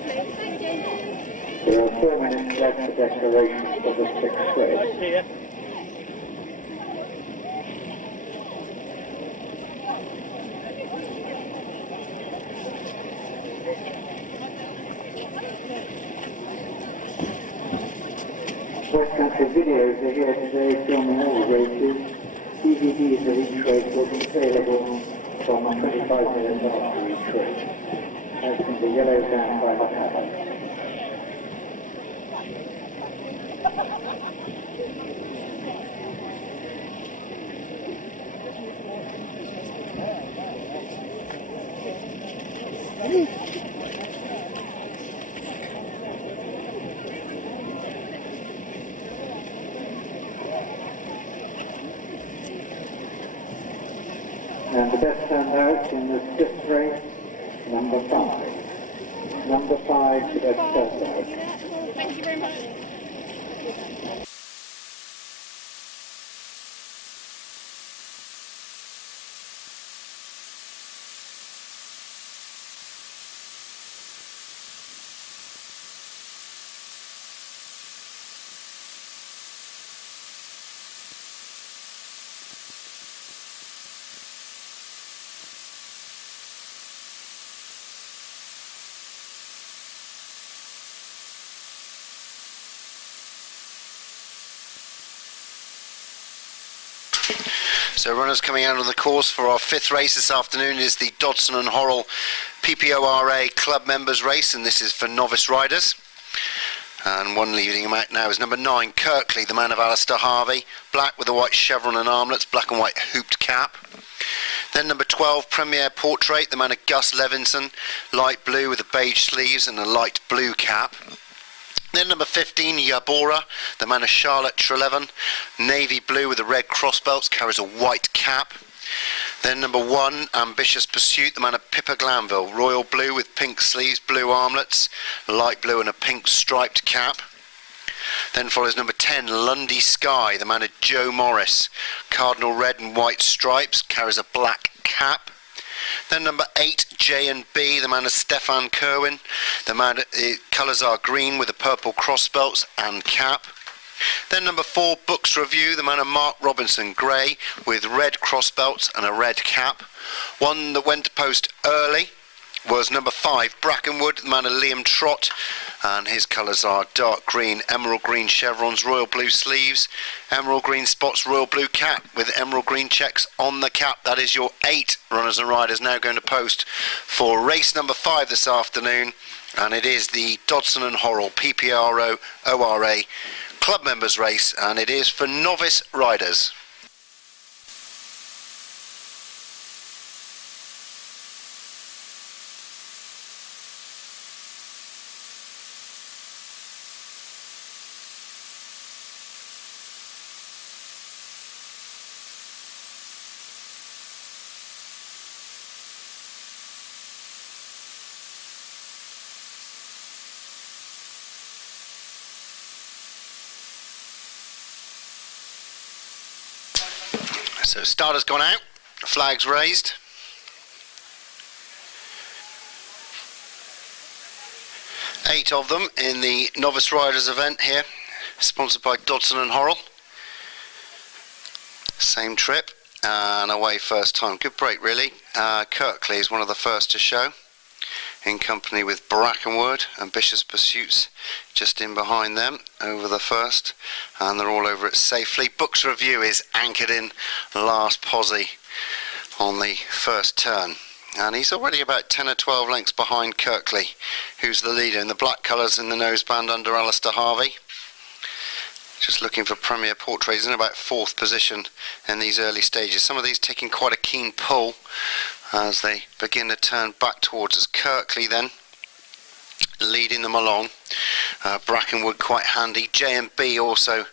There are 4 minutes left for declaration for the 6th race. West Country videos are here today filming all the races. DVDs of each race will be available from 25 minutes after each race. As in the yellow band by the paddock. And the best turnout in the 5th race, number 5. Number 5, the best turnout. Thank you very much. So runners coming out on the course for our 5th race this afternoon is the Dodson and Horrell PPORA Club Members Race, and this is for novice riders. And one leading him out now is number 9, Kirkley, the man of Alistair Harvey, black with a white chevron and armlets, black and white hooped cap. Then number 12, Premier Portrait, the man of Gus Levinson, light blue with the beige sleeves and a light blue cap. Then number 15, Yabora, the man of Charlotte Treleaven, navy blue with the red crossbelts, carries a white cap. Then number 1, Ambitious Pursuit, the man of Pippa Glanville, royal blue with pink sleeves, blue armlets, light blue and a pink striped cap. Then follows number 10, Lundy Sky, the man of Joe Morris, cardinal red and white stripes, carries a black cap. Then number 8, J&B, the man of Stefan Kerwin. The man, colours are green with the purple crossbelts and cap. Then number 4, Books Review, the man of Mark Robinson, grey with red crossbelts and a red cap. One that went to post early was number 5, Brackenwood, the man of Liam Trott, and his colours are dark green, emerald green chevrons, royal blue sleeves, emerald green spots, royal blue cap with emerald green checks on the cap. That is your 8 runners and riders now going to post for race number 5 this afternoon, and it is the Dodson and Horrell PPRO-ORA Club Members Race, and it is for novice riders. So starter's gone out, flag's raised. Eight of them in the novice riders event here, sponsored by Dodson and Horrell. Same trip and away first time. Good break really. Kirkley is one of the first to show, in company with Brackenwood. Ambitious Pursuits just in behind them over the first, and they're all over it safely. Books Review is anchored in last posse on the first turn, and he's already about 10 or 12 lengths behind Kirkley, who's the leader in the black colours in the noseband under Alistair Harvey. Just looking for Premier Portrait. He's in about 4th position in these early stages. Some of these taking quite a keen pull as they begin to turn back towards us. Kirkley then leading them along. Brackenwood quite handy. J&B also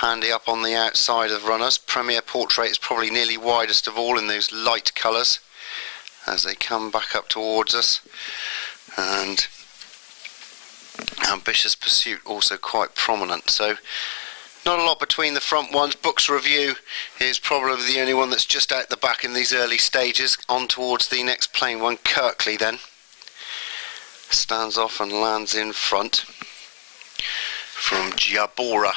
handy up on the outside of runners. Premier Portrait is probably nearly widest of all in those light colours as they come back up towards us. And Ambitious Pursuit also quite prominent. So not a lot between the front ones. Books Review is probably the only one that's just out the back in these early stages. On towards the next plain one, Kirkley then. stands off and lands in front from Jabora,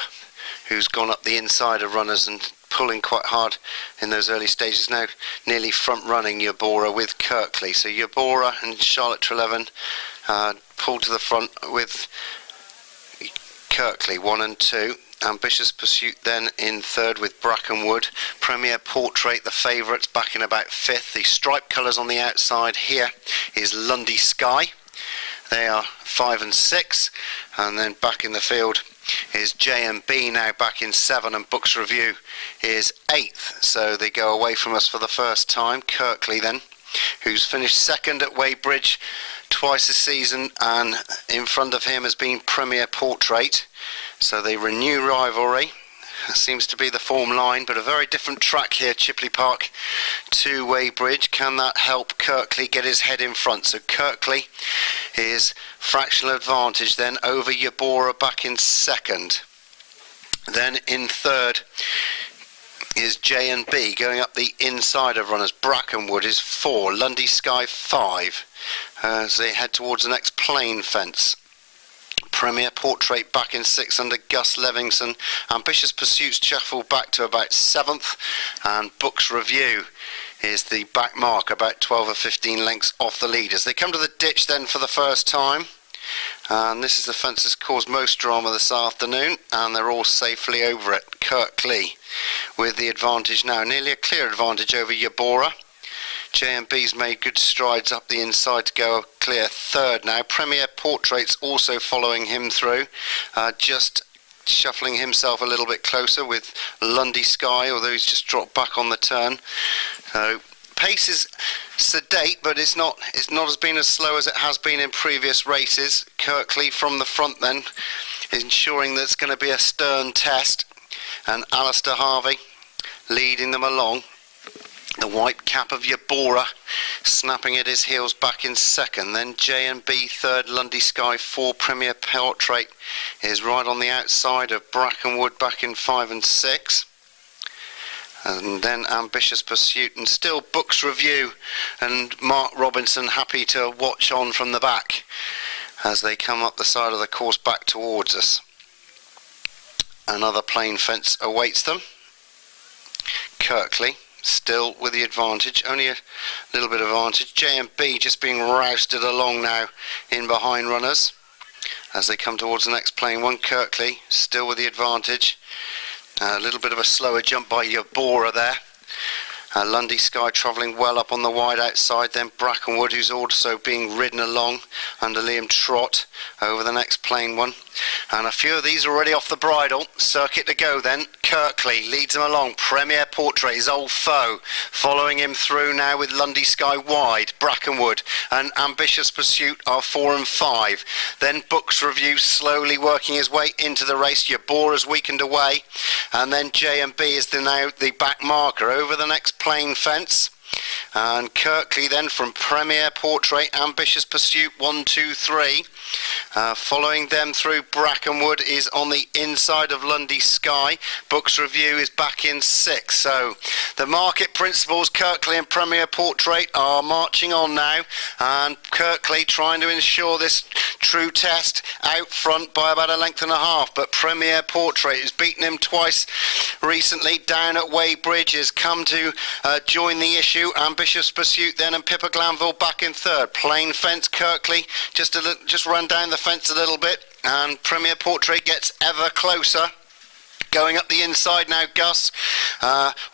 who's gone up the inside of runners and pulling quite hard in those early stages. Now nearly front running Jabora with Kirkley. So Jabora and Charlotte Treleaven pulled to the front with Kirkley 1 and 2. Ambitious Pursuit then in third with Brackenwood. Premier Portrait, the favourites, back in about fifth. The striped colours on the outside here is Lundy Sky. They are 5 and 6. And then back in the field is J&B now back in 7, and Books Review is 8th. So they go away from us for the first time. Kirkley then, who's finished second at Weybridge twice this season, and in front of him has been Premier Portrait. So they renew rivalry. Seems to be the form line, but a very different track here, Chipley Park to Weybridge. Can that help Kirkley get his head in front? So Kirkley is fractional advantage then over Jabora back in second. Then in third is J&B going up the inside of runners. Brackenwood is 4, Lundy Sky 5 as they head towards the next plain fence. Premier Portrait back in 6th under Gus Levinson. Ambitious Pursuits shuffle back to about 7th, and Books Review is the back mark, about 12 or 15 lengths off the leaders. They come to the ditch then for the first time, and this is the fence that's caused most drama this afternoon, and they're all safely over it. Kirkley with the advantage now, nearly a clear advantage over Jabora. J&B's made good strides up the inside to go clear third now. Premier Portrait's also following him through, just shuffling himself a little bit closer with Lundy Sky, although he's just dropped back on the turn. So pace is sedate, but it's not as been as slow as it has been in previous races. Kirkley from the front then, ensuring that it's going to be a stern test, and Alistair Harvey leading them along. The white cap of Jabora snapping at his heels back in second. Then J&B third, Lundy Sky 4. Premier Portrait is right on the outside of Brackenwood back in 5 and 6. And then Ambitious Pursuit, and still Books Review and Mark Robinson happy to watch on from the back as they come up the side of the course back towards us. Another plain fence awaits them. Kirkley still with the advantage, only a little bit of advantage. J&B just being rousted along now in behind runners as they come towards the next plain one. Kirkley still with the advantage. A little bit of a slower jump by Jabora there. Lundy Sky travelling well up on the wide outside. Then Brackenwood, who's also being ridden along under Liam Trott over the next plain one. And a few of these already off the bridle. Circuit to go then. Kirkley leads him along. Premier Portrait, his old foe, following him through now with Lundy Sky wide. Brackenwood and Ambitious Pursuit are 4 and 5. Then Books Review slowly working his way into the race. Jabora's weakened away. And then J&B is now the back marker over the next plain fence. And Kirkley then from Premier Portrait, Ambitious Pursuit 1, 2, 3. Following them through Brackenwood is on the inside of Lundy Sky. Books Review is back in 6. So the market principles, Kirkley and Premier Portrait, are marching on now, and Kirkley trying to ensure this true test out front by about a length and a half. But Premier Portrait, who's beaten him twice recently down at Weybridge, has come to join the issue. Ambitious Pursuit then and Pippa Glanville back in third. Plain fence, Kirkley just run down the fence a little bit, and Premier Portrait gets ever closer. Going up the inside now, Gus,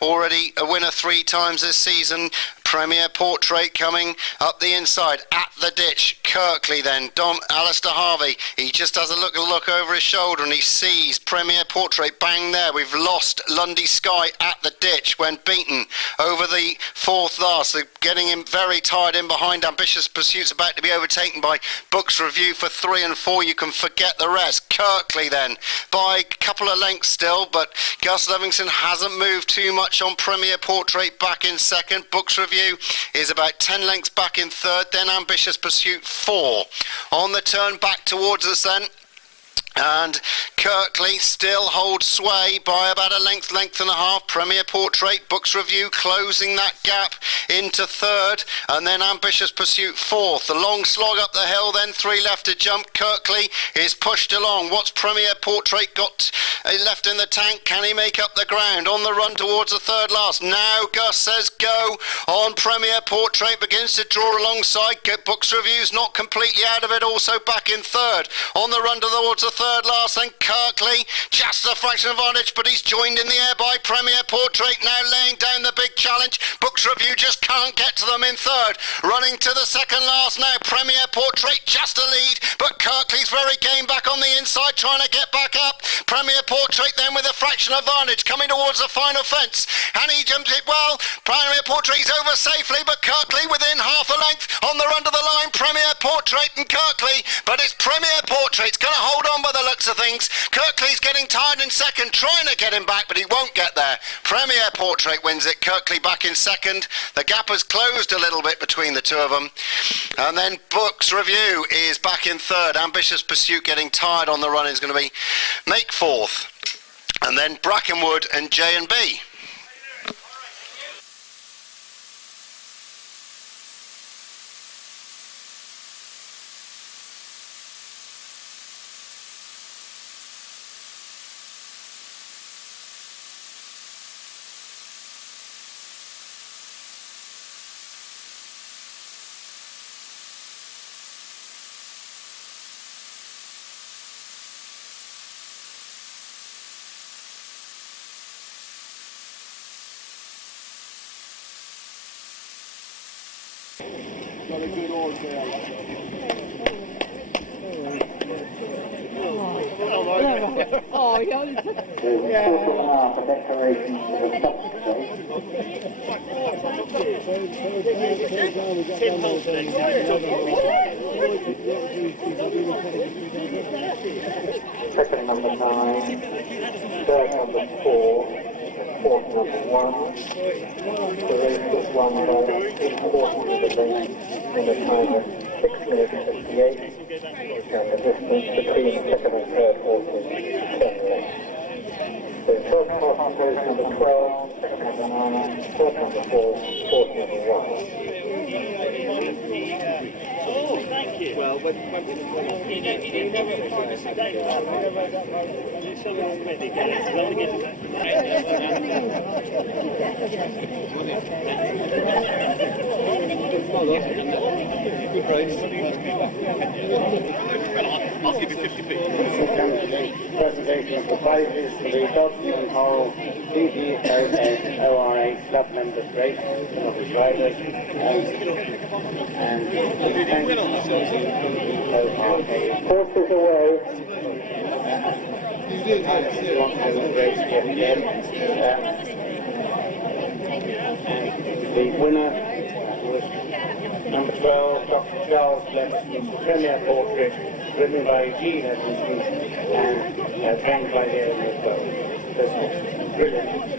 already a winner 3 times this season. Premier Portrait coming up the inside at the ditch. Kirkley then, Alistair Harvey, he just has a look over his shoulder and he sees Premier Portrait bang there. We've lost Lundy Sky at the ditch when beaten over the 4th last. So getting him very tired in behind. Ambitious Pursuit's about to be overtaken by Books Review for 3 and 4. You can forget the rest. Kirkley then by a couple of lengths still, but Gus Levinson hasn't moved too much on Premier Portrait back in second. Books Review is about 10 lengths back in third. Then Ambitious Pursuit 4. On the turn back towards us then, And Kirkley still holds sway by about a length and a half. Premier Portrait, Books Review closing that gap into third, and then Ambitious Pursuit fourth. The long slog up the hill, then 3 left to jump. Kirkley is pushed along. What's Premier Portrait got left in the tank? Can he make up the ground? On the run towards the third last. Now Gus says go on Premier Portrait, begins to draw alongside. Books Review's not completely out of it, also back in third. On the run towards the third last, and Kirkley just a fraction of advantage, but he's joined in the air by Premier Portrait, now laying down the big challenge. Books Review just can't get to them in third. Running to the second last now, Premier Portrait just a lead, but Kirkley's very game back on the inside, trying to get back up. Premier Portrait then with a fraction of advantage, coming towards the final fence, and he jumps it well. Premier Portrait's over safely, but Kirkley within half a length on the run to the line. Premier Portrait and Kirkley, but it's Premier Portrait's going to hold on by the looks of things. Kirkley's getting tired in second, trying to get him back, but he won't get there. Premier Portrait wins it, Kirkley back in second. The gap has closed a little bit between the two of them. And then Books Review is back in third. Ambitious Pursuit getting tired on the run is going to be Make fourth. And then Brackenwood and J&B. Got a good old girl. Oh, yeah. A declaration of the second number 9, third number 4, fourth number 1. The race was won by 3/4 of the length in a time of 6 minutes 58, and the distance between second and third horses 7 lengths. The first horse goes number 12, second number 9, third number 4, fourth number 1. Well, when good price. I'll give you 50p. Presentation of the prizes for the Dodson and Horrell PPOA Club Members Race, Novice Riders, and horses away. The winner was number 12, Dr. Charles Left, Premier Portrait, written by Gene Edmondson and trained by the owner as well. Brilliant.